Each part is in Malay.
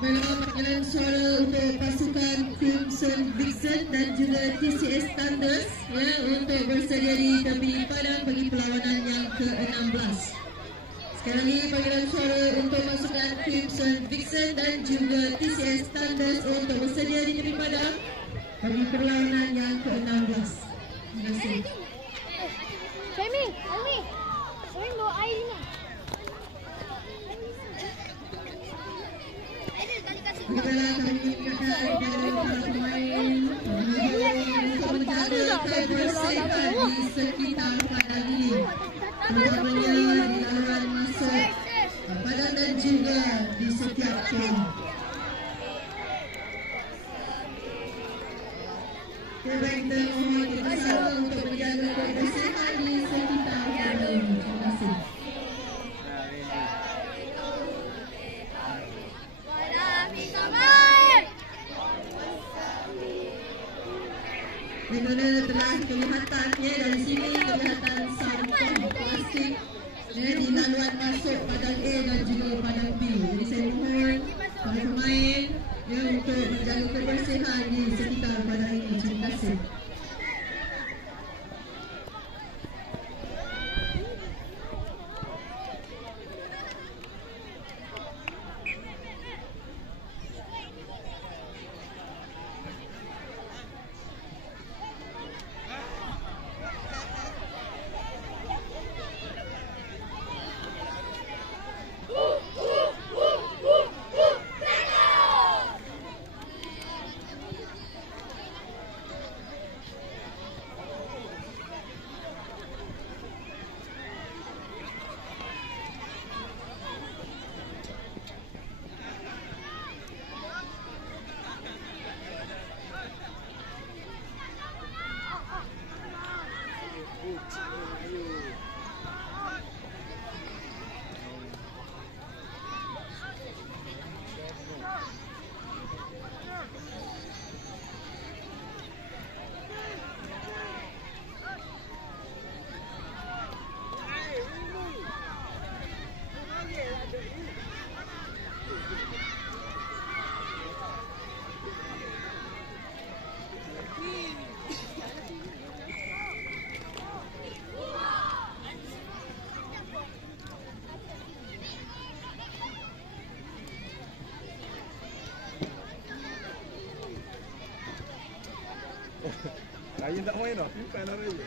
Panggilan suara untuk pasukan Crimson Vixen dan juga TCS Thunders untuk bersedia di tepi padang bagi perlawanan yang ke-16. Sekali lagi panggilan suara untuk pasukan Crimson Vixen dan juga TCS Thunders untuk bersedia di tepi padang bagi perlawanan yang ke-16. Terima kasih. Almi, bawa air ni. Bagaimana kami ingatkan kepada para pemain untuk menjaga kebersihan di sekitar padang ini, terutamanya di laluan masuk padang dan juga di setiap kom. Baik, kita mohon kita sama untuk menjaga kebersihan di sekitar padang ini. Terima kasih. Di mana telah kelihatan dari sini kelihatan sampah plastik di laluan masuk padang A dan juga padang B. Jadi saya mohon para pemain untuk menjaga kebersihan di sekitar padang ini. Terima kasih. Raya tak main dah, bukan dah Raya.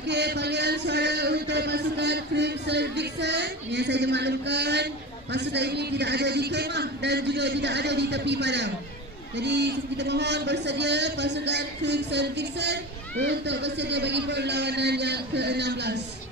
Okey, panggilan suara untuk pasukan Crimson Vixen. Yang saya maklumkan, pasukan ini tidak ada di kemah dan juga tidak ada di tepi padang. Jadi kita mohon bersedia pasukan Crimson Vixen untuk bersedia bagi perlawanan yang ke-16.